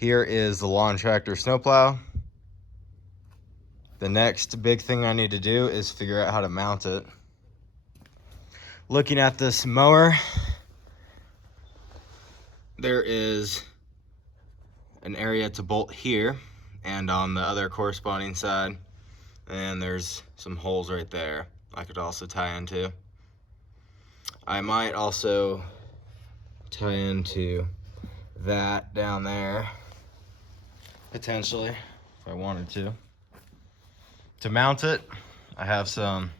Here is the lawn tractor snowplow. The next big thing I need to do is figure out how to mount it. Looking at this mower, there is an area to bolt here and on the other corresponding side, and there's some holes right there I could also tie into. I might also tie into that down there, potentially, if I wanted to. To mount it, I have some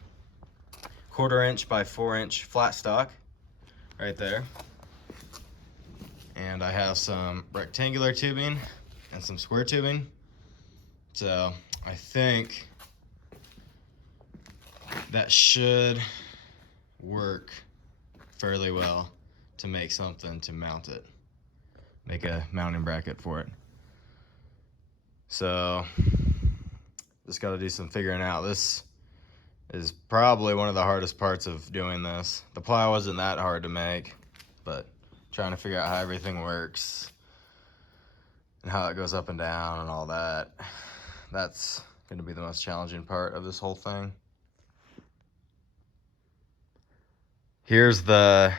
1/4 inch by 4 inch flat stock right there. And I have some rectangular tubing and some square tubing. So I think that should work fairly well to make something to mount it. Make a mounting bracket for it. So just got to do some figuring out. This is probably one of the hardest parts of doing this. The plow wasn't that hard to make, but trying to figure out how everything works and how it goes up and down and all that, that's going to be the most challenging part of this whole thing. Here's the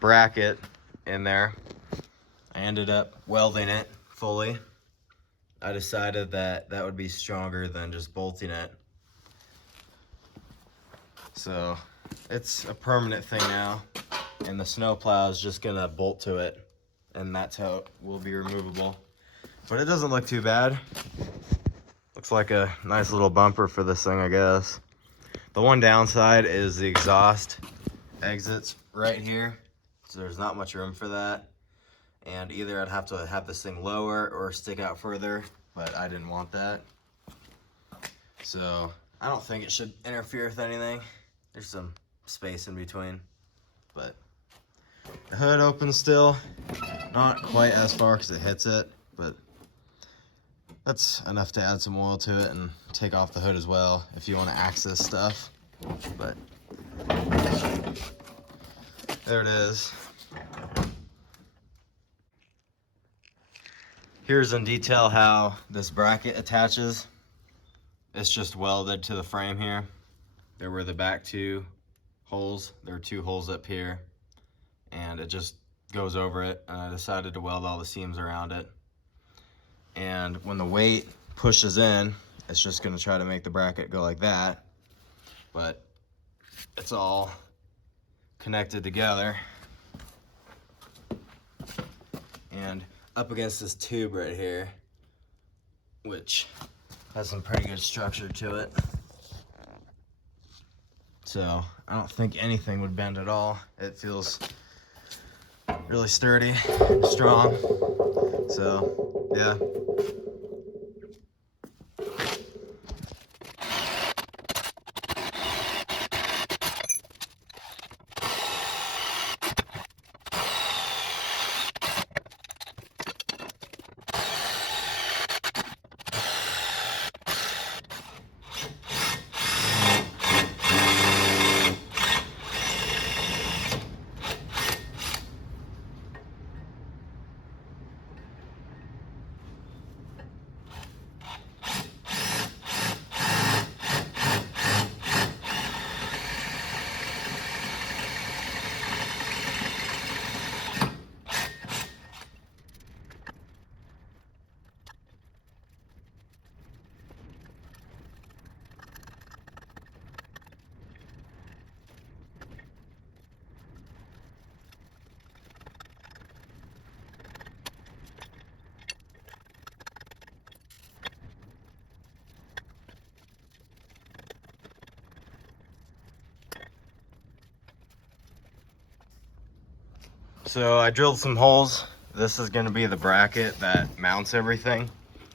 bracket in there. I ended up welding it fully. I decided that that would be stronger than just bolting it. So it's a permanent thing now, and the snowplow is just gonna bolt to it, and that's how it will be removable. But it doesn't look too bad. Looks like a nice little bumper for this thing, I guess. The one downside is the exhaust exits right here, so there's not much room for that. And either I'd have to have this thing lower or stick out further, but I didn't want that. So I don't think it should interfere with anything. There's some space in between, but the hood opens still. Not quite as far because it hits it, but that's enough to add some oil to it and take off the hood as well if you want to access stuff. But there it is. Here's in detail how this bracket attaches. It's just welded to the frame here. There were the back 2 holes. There are 2 holes up here, and it just goes over it. And I decided to weld all the seams around it. And when the weight pushes in, it's just gonna try to make the bracket go like that. But it's all connected together. And up against this tube right here, which has some pretty good structure to it. So I don't think anything would bend at all. It feels really sturdy, strong. So yeah. So I drilled some holes. This is gonna be the bracket that mounts everything,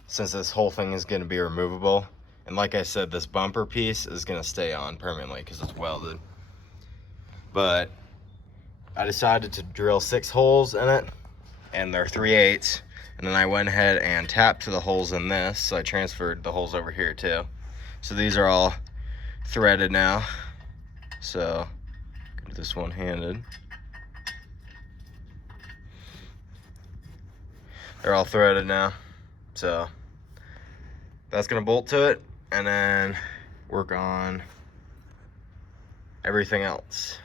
since this whole thing is gonna be removable. And like I said, this bumper piece is gonna stay on permanently because it's welded. But I decided to drill 6 holes in it, and they're 3/8. And then I went ahead and tapped to the holes in this, so I transferred the holes over here too. So these are all threaded now. So do this one-handed. they're all threaded now. So that's gonna bolt to it and then work on everything else.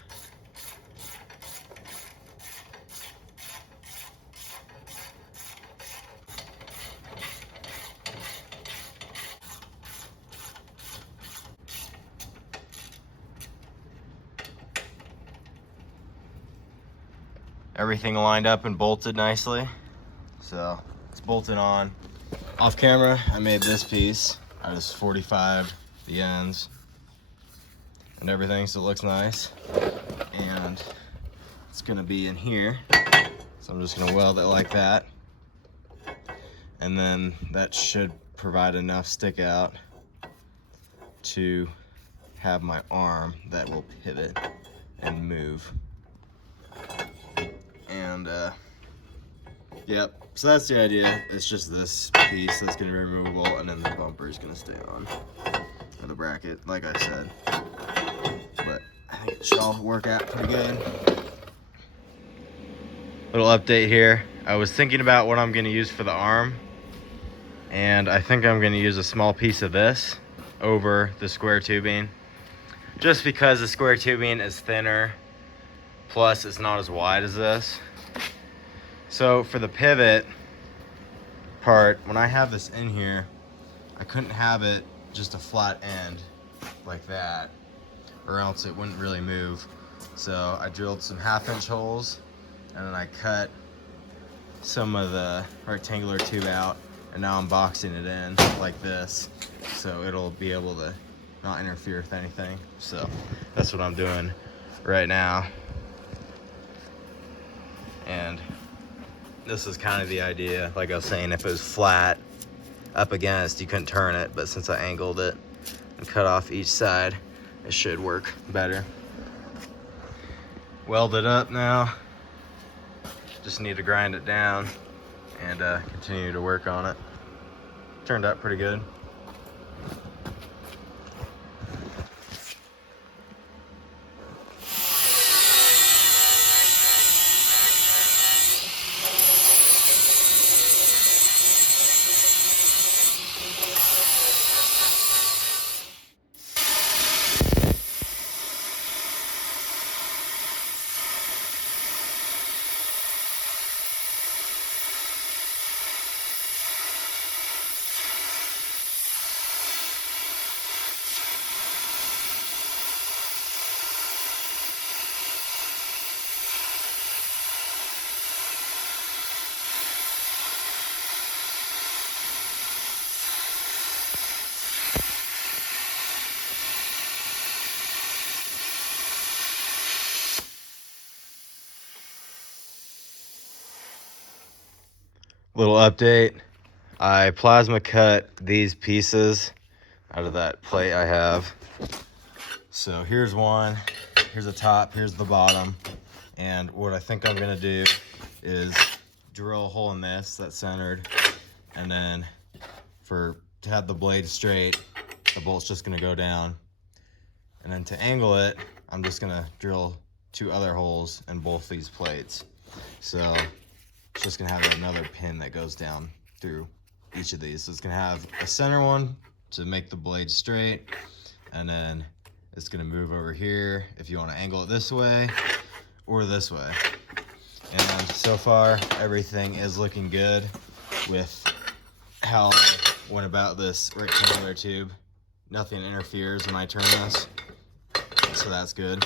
Everything lined up and bolted nicely. So it's bolted on. Off camera, I made this piece. I just 45'd the ends and everything, so it looks nice. And it's gonna be in here. So I'm just gonna weld it like that. And then that should provide enough stick out to have my arm that will pivot and move. And yep, so that's the idea. It's just this piece that's gonna be removable, and then the bumper is gonna stay on, or the bracket, like I said. But I think it should all work out pretty good. Little update here. I was thinking about what I'm gonna use for the arm, and I think I'm gonna use a small piece of this over the square tubing, just because the square tubing is thinner, plus it's not as wide as this. So for the pivot part, when I have this in here, I couldn't have it just a flat end like that, or else it wouldn't really move. So I drilled some 1/2-inch holes, and then I cut some of the rectangular tube out, and now I'm boxing it in like this, so it'll be able to not interfere with anything. So that's what I'm doing right now. And this is kind of the idea. Like I was saying, if it was flat up against, you couldn't turn it, but since I angled it and cut off each side, it should work better. Welded up now. Just need to grind it down and continue to work on it. Turned out pretty good. Little update. I plasma cut these pieces out of that plate I have. So here's one, here's the top, here's the bottom. And what I think I'm gonna do is drill a hole in this that's centered, and then to have the blade straight, the bolt's just gonna go down. And then to angle it, I'm just gonna drill 2 other holes in both these plates. So it's just gonna have another pin that goes down through each of these. So it's gonna have a center one to make the blade straight, and then it's gonna move over here if you wanna angle it this way or this way. And so far, everything is looking good with how I went about this rectangular tube. Nothing interferes when I turn this, so that's good.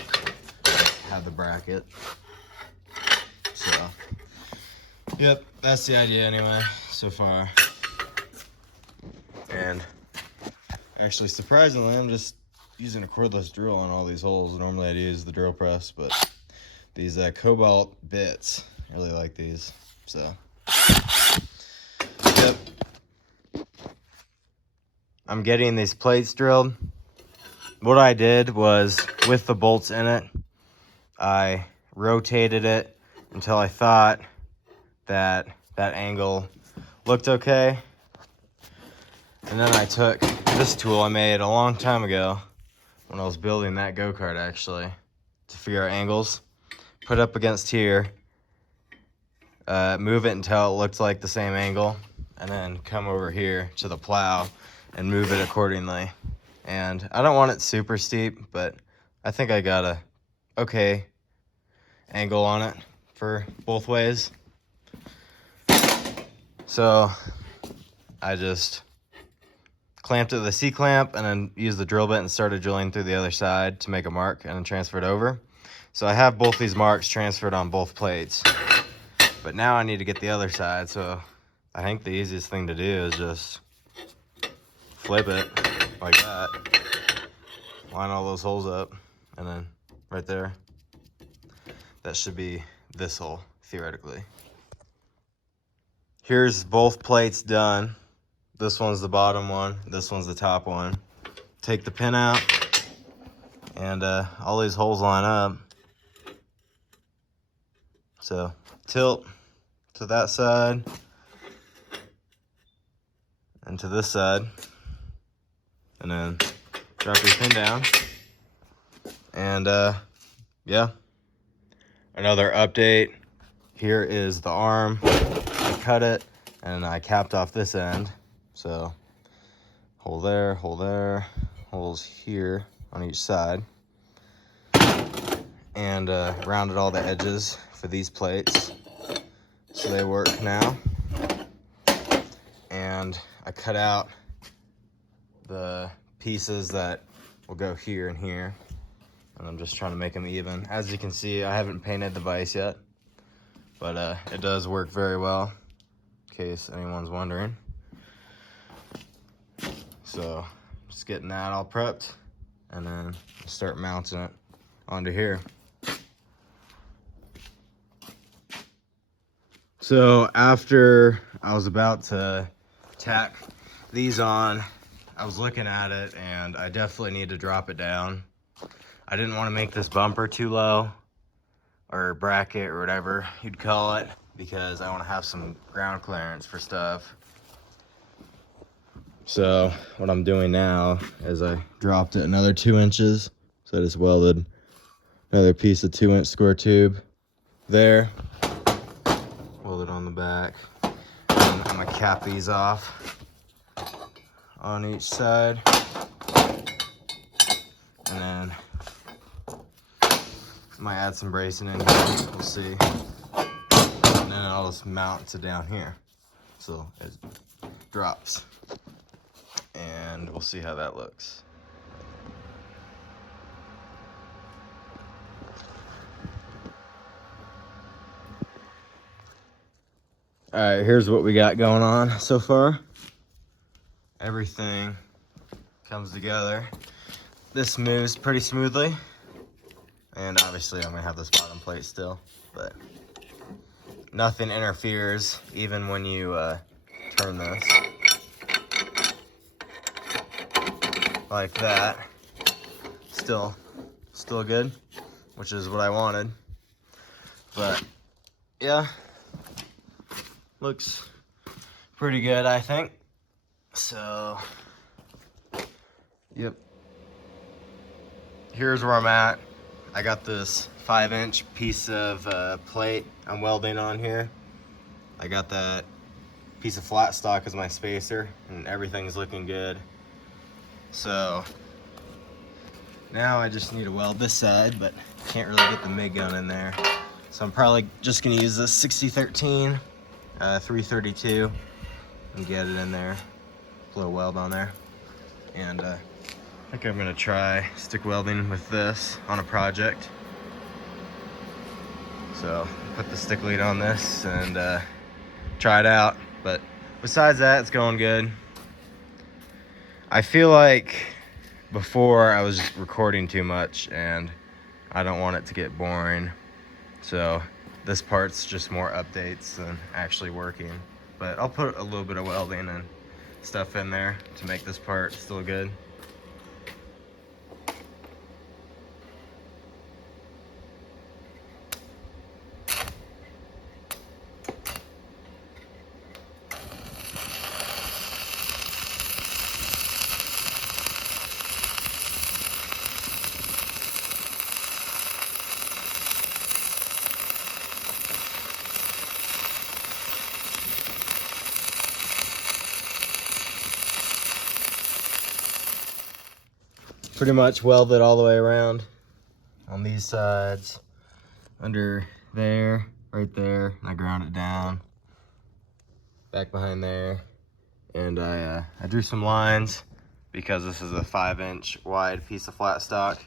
Have the bracket. So yep, that's the idea anyway, so far. And actually, surprisingly, I'm just using a cordless drill on all these holes. Normally I'd use the drill press, but these cobalt bits, I really like these. So yep, I'm getting these plates drilled. What I did was, with the bolts in it, I rotated it until I thought that angle looked okay. And then I took this tool I made a long time ago when I was building that go-kart, actually, to figure out angles. Put up against here, move it until it looks like the same angle, and then come over here to the plow and move it accordingly. And I don't want it super steep, but I think I got a okay angle on it for both ways. So I just clamped it with a C-clamp and then used the drill bit and started drilling through the other side to make a mark and then transfer it over. So I have both these marks transferred on both plates, but now I need to get the other side. So I think the easiest thing to do is just flip it like that, line all those holes up, and then right there, that should be this hole theoretically. Here's both plates done. This one's the bottom one, this one's the top one. Take the pin out, and all these holes line up. So tilt to that side and to this side, and then drop your pin down. And yeah, another update. Here is the arm. I cut it and I capped off this end. So hole there, holes here on each side, and rounded all the edges for these plates so they work now. And I cut out the pieces that will go here and here, and I'm just trying to make them even. As you can see, I haven't painted the vise yet, but it does work very well, in case anyone's wondering. So just getting that all prepped, and then start mounting it onto here. So after I was about to tack these on, I was looking at it and I definitely need to drop it down. I didn't want to make this bumper too low, or bracket, or whatever you'd call it, because I want to have some ground clearance for stuff. So what I'm doing now is I dropped it another 2 inches. So I just welded another piece of 2-inch square tube there. Weld it on the back. And I'm gonna cap these off on each side. And then might add some bracing in here, we'll see. And then I'll just mount to down here, so it drops. And we'll see how that looks. All right, here's what we got going on so far. Everything comes together. This moves pretty smoothly. And obviously I'm gonna have this bottom plate still, but nothing interferes even when you turn this like that. Still good, which is what I wanted. But yeah, looks pretty good, I think. So yep, here's where I'm at. I got this 5-inch piece of plate I'm welding on here. I got that piece of flat stock as my spacer, and everything's looking good. So now I just need to weld this side, but can't really get the MIG gun in there. So I'm probably just gonna use this 6013 332 and get it in there, blow a weld on there. And I think I'm gonna try stick welding with this on a project. So put the stick lead on this and try it out. But besides that, it's going good. I feel like before I was recording too much and I don't want it to get boring. So this part's just more updates than actually working. But I'll put a little bit of welding and stuff in there to make this part still good. pretty much weld it all the way around on these sides, under there, right there, and I ground it down, back behind there, and I drew some lines because this is a 5-inch wide piece of flat stock,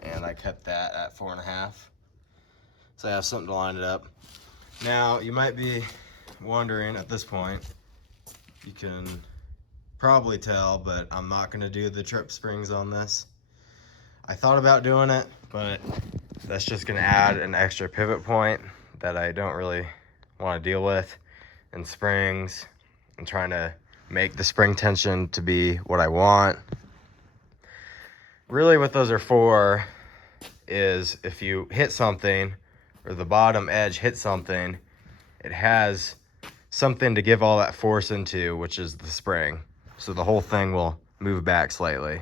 and I kept that at 4.5, so I have something to line it up. Now, you might be wondering at this point, you can probably tell, but I'm not gonna do the trip springs on this. I thought about doing it, but that's just gonna add an extra pivot point that I don't really wanna deal with in springs. I'm trying to make the spring tension to be what I want. Really what those are for is if you hit something or the bottom edge hits something, it has something to give all that force into, which is the spring. So the whole thing will move back slightly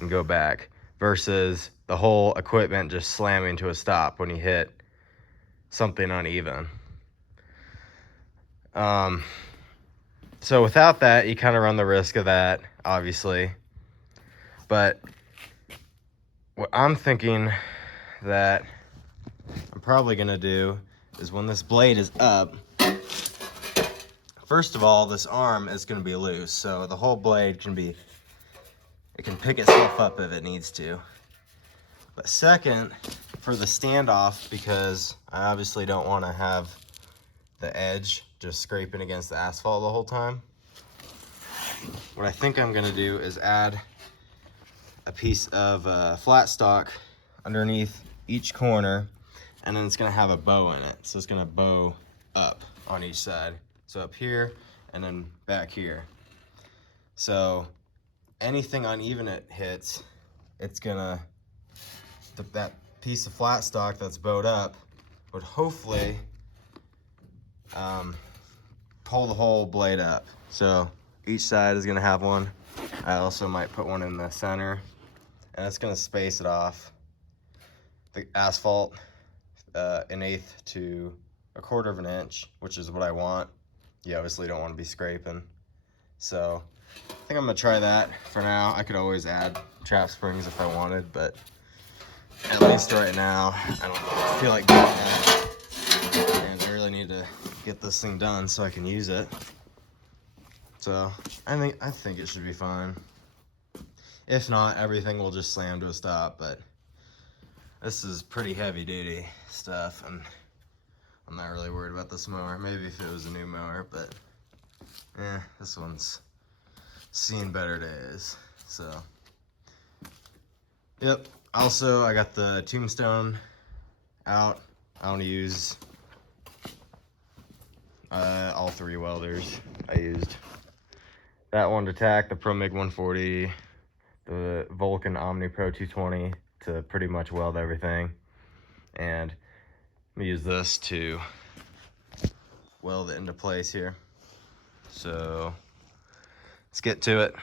and go back, versus the whole equipment just slamming to a stop when you hit something uneven. So without that, you kind of run the risk of that, obviously. But what I'm thinking that I'm probably gonna do is when this blade is up, first of all, this arm is gonna be loose, so the whole blade can pick itself up if it needs to. But second, for the standoff, because I obviously don't wanna have the edge just scraping against the asphalt the whole time, what I think I'm gonna do is add a piece of flat stock underneath each corner, and then it's gonna have a bow in it. So it's gonna bow up on each side. So up here and then back here. So anything uneven it hits, it's gonna, that piece of flat stock that's bowed up would hopefully pull the whole blade up. So each side is gonna have one. I also might put one in the center, and it's gonna space it off the asphalt 1/8 to 1/4 of an inch, which is what I want. You obviously don't want to be scraping. So I think I'm gonna try that for now. I could always add trap springs if I wanted, but at least right now, I don't feel like doing that. And I really need to get this thing done so I can use it. So I think it should be fine. If not, everything will just slam to a stop, but this is pretty heavy duty stuff, and I'm not really worried about this mower. Maybe if it was a new mower, but this one's seen better days. So, yep. Also, I got the tombstone out. I want to use all 3 welders. I used that one to tack, the Pro MIG 140, the Vulcan Omni Pro 220 to pretty much weld everything, and I'm gonna use this to weld it into place here. So let's get to it.